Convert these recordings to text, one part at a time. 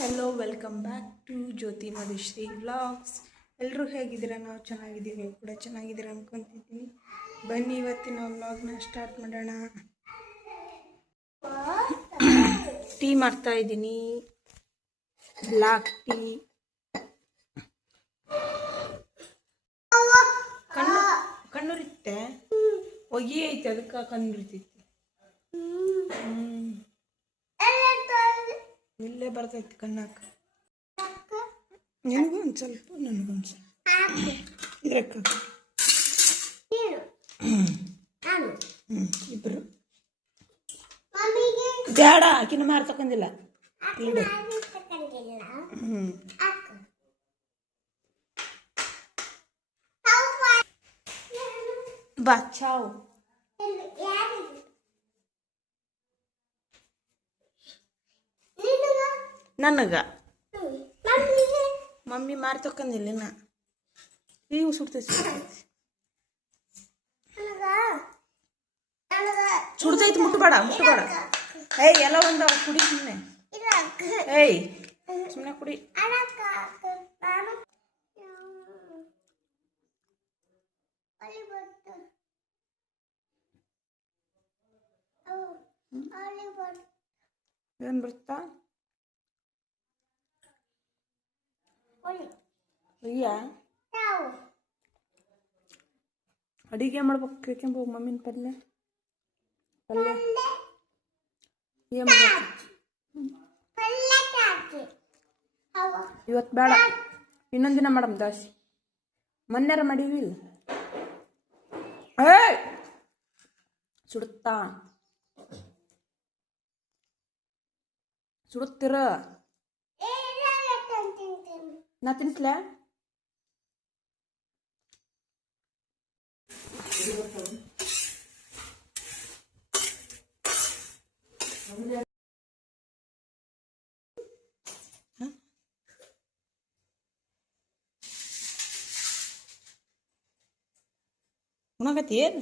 Hello welcome back to Jyothi Madhushree vlogs. ಎಲ್ಲರೂ ಹೇಗಿದ್ದೀರಾ? ನಾವು ಚೆನ್ನಾಗಿದ್ದೀವಿ, ನೀವು ಕೂಡ ಚೆನ್ನಾಗಿದ್ದೀರಾ ಅನ್ಕೊತಿದ್ದೀನಿ. ಬನ್ನಿ ಇವತ್ತಿನ ವ್ಲಾಗ್ನ ಸ್ಟಾರ್ಟ್ ಮಾಡೋಣ. ಟೀ ಮಾಡ್ತಾ ಇದ್ದೀನಿ, ಬ್ಲ್ಯಾಕ್ ಟೀ. ಕಣ್ಣುರಿತ್ತೆ ಹೊಗೆ ಐತೆ, ಅದಕ್ಕೆ ಕಣ್ಣುರಿತೈತಿ. ಇಲ್ಲೇ ಬರ್ತೈತಿ ಕಣ್ಣಾಕ. ನಿನಗೂ ಒಂದು ಸ್ವಲ್ಪ, ನನಗೊಂದು ಸ್ವಲ್ಪ ಇದ್ರಕ್ಕ. ಇಬ್ಬರು ಬೇಡ, ಆಕಿನ ಮಾರು ತಕೊಂಡಿಲ್ಲ. ಬಾ ಚಾವು. ನನಗ ಮಮ್ಮಿ ಮಾರಿ ತಕೊಂಡಿಲ್ಲ. ಈಗ ಸುಡ್ತೈತಿ ಸುಡ್ತೈತಿ. ಮುಟ್ಟಬೇಡ ಮುಟ್ಟಬೇಡ. ಏಯ್ ಎಲ್ಲ ಒಂದು ಕುಡಿ, ಸುಮ್ಮನೆ. ಏಯ್ ಸುಮ್ಮನೆ ಕುಡಿ. ಏನ್ ಬರುತ್ತಾ? ಅಡಿಗೆ ಮಾಡ್ಬೇಕು. ಕೇಳ್ಕೊಂಬ ಮಮ್ಮಿನ ಪಲ್ಯ ಏನ್ ಮಾಡ್ಬೇಕು ಇವತ್ತು? ಬೇಡ, ಇನ್ನೊಂದಿನ ಮಾಡಮ್ ದಾಸಿ. ಮೊನ್ನೆರ ಮಾಡೀವಿಲ್ಲ. ಸುಡುತ್ತಾ ಸುಡುತ್ತೀರ? ನಾ ತಿನ್ಸ್ಲ? ಉಣಕತ್ತಿ ಏನು?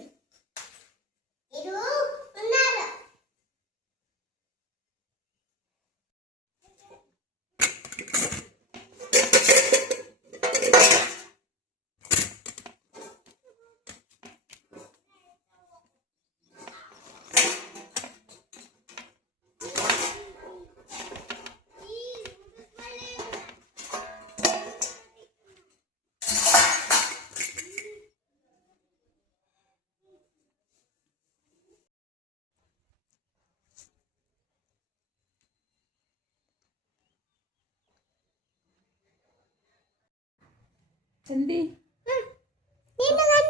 ಚಂದಿ ತಗೊಂಡು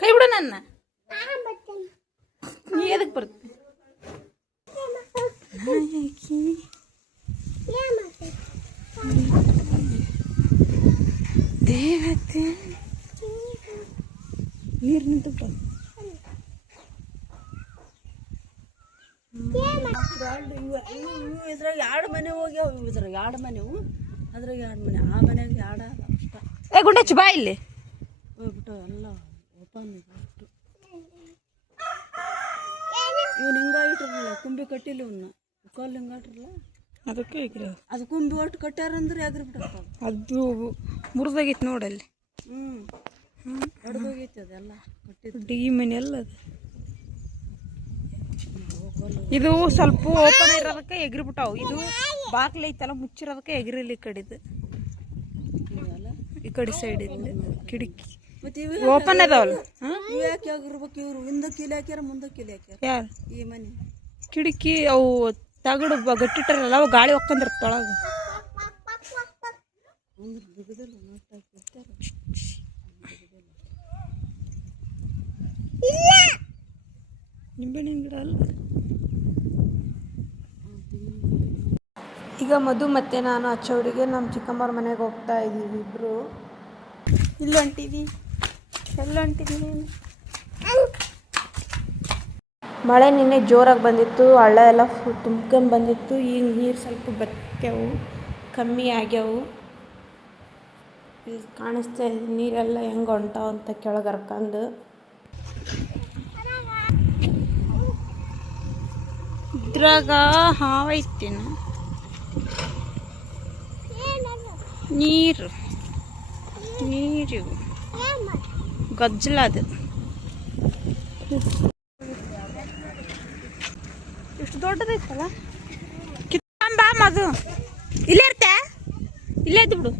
ಕೈ ಬಿಡು ನನ್ನ. ಎದಕ್ಕೆ ಬರುತ್ತೆ? ದೇವತೆ ನೀರು ನಿಂತು ಇದ್ರಾಗ ಎರಡು ಮನೆ ಹೋಗ್ಯಾವ. ಇದ್ರಾಗ ಎರಡು ಮನೆವು, ಅದ್ರಾಗ ಎರಡು ಮನೆ. ಆ ಮನೆಯಾಗ ಎರಡು ಅಷ್ಟ. ಏ ಗುಂಡಚ್ಚು ಬಾ ಇಲ್ಲಿ. ಹೋಗ್ಬಿಟ್ಟು ಎಲ್ಲ ಓಪನ್ ಇಟ್ಟು ಇವನು ಹಿಂಗ ಇಟ್ಟಿರಲ್ಲ, ಕುಂಬಿ ಕಟ್ಟಿಲ್ಲ. ಇವನ್ನ ಕಲ್ಲು ಹಿಂಗ ಇಟ್ಟಿರಲ್ಲ, ಅದಕ್ಕೆ ಅದು ಕುಂಬಿ ಒಟ್ಟು ಕಟ್ಟಾರಂದ್ರೆ ಎಗ್ರಿಬಿಟ್ಟು ಅದು ಮುರಿದೋಗೈತಿ ನೋಡಲ್ಲಿ. ಹೊಡೆದೋಗೈತಿ ಅದೆಲ್ಲ ಕಟ್ಟಿದ್ದು. ಈ ಮನೆ ಎಲ್ಲ ಅದು. ಇದು ಸ್ವಲ್ಪ ಓಪನ್ ಇರೋದಕ್ಕೆ ಎಗ್ರಿಬಿಟ್ಟಾವು. ಇದು ಬಾಕ್ಲ ಐತಲ್ಲ ಮುಚ್ಚಿರೋದಕ್ಕೆ ಎಗ್ರಿಲಿ. ಕಡಿದು ಈ ಕಡೆ ಸೈಡ್ ಇಲ್ಲ ಕಿಟಕಿ ಓಪನ್ ಅದಾವಲ್ಲ. ಯಾಕೆ ಆಗಿರ್ಬೇಕು? ಇವ್ರು ಹಿಂದಕ್ಕೆ ಕೀಲಿ ಹಾಕ್ಯಾರ, ಮುಂದಕ್ಕೆ ಕೀಲಿ ಹಾಕ್ಯಾರ. ಯಾರು? ಈ ಮನೆ ಕಿಟಕಿ ಅವು ತಗಡು ಗಟ್ಟಿಟ್ಟಾರಲ್ಲ, ಅವು ಗಾಳಿ ಹೊಕ್ಕಂದಿರ್ತಾಳಗ. ನಿಂಬೆಹಣ್ಣಿನ ಗಿಡ ಅಲ್ಲ. ಈಗ ಮಧು ಮತ್ತು ನಾನು ಅಚ್ಚವರಿಗೆ ನಮ್ಮ ಚಿಕ್ಕಮ್ಮವ್ರ ಮನೆಗೆ ಹೋಗ್ತಾ ಇದ್ದೀವಿ ಇಬ್ಬರು. ಇಲ್ಲಿ ಹೊಂಟಿವಿ, ಎಲ್ಲ ಹೊಂಟಿವಿ ನೀನು. ಮಳೆ ನಿನ್ನೆ ಜೋರಾಗಿ ಬಂದಿತ್ತು, ಹಳ್ಳ ಎಲ್ಲ ತುಂಬ್ಕೊಂಡು ಬಂದಿತ್ತು. ಈಗ ನೀರು ಸ್ವಲ್ಪ ಬತ್ತ್ಯಾವು, ಕಮ್ಮಿ ಆಗ್ಯಾವು. ಇಲ್ಲಿ ಕಾಣಿಸ್ತಾ ಇದೆ ನೀರೆಲ್ಲ ಹೆಂಗೆ ಹೊಂಟಾವ ಅಂತ ಕೆಳಗೆ ಹರ್ಕೊಂಡು. ಇದ್ರಾಗ ಹಾವೈತೇನು ನೀರು ಗಜ್ಜಲದು ಎಷ್ಟು ದೊಡ್ಡದೈತಲ್ಲ. ಕಿತ್ತಂಬ ಮದು ಇಲ್ಲೇ ಇರ್ತೆ, ಇಲ್ಲೇ ಇದ್ದು ಬಿಡು.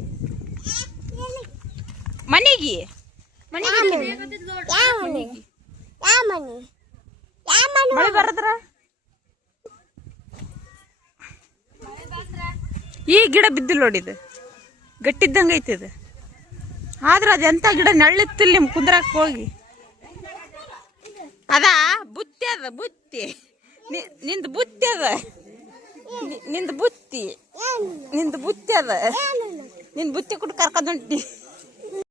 ಮನೆಗೆ ಮಳೆ ಬರದ್ರ ಈ ಗಿಡ ಬಿದ್ದಿಲ್ಲ ನೋಡಿದು, ಗಟ್ಟಿದ್ದಂಗೆ ಐತಿದು. ಆದ್ರೆ ಅದೆಂತ ಗಿಡ ನಳ್ಳಿತ್ತಿಲ್ಲ ನಿಮ್ ಕುಂದ್ರಾಕ್ ಹೋಗಿ. ಅದ ಬುತ್ತಿ ಅದ, ಬುತ್ತಿ ನಿಂದು ಬುತ್ತಿ ಅದ, ನಿಂದು ಬುತ್ತಿ ಅದ. ನಿನ್ ಬುತ್ತಿ ಕೊಟ್ಟು ಕರ್ಕೊಂಡ್ ಹೊಂಟಿ.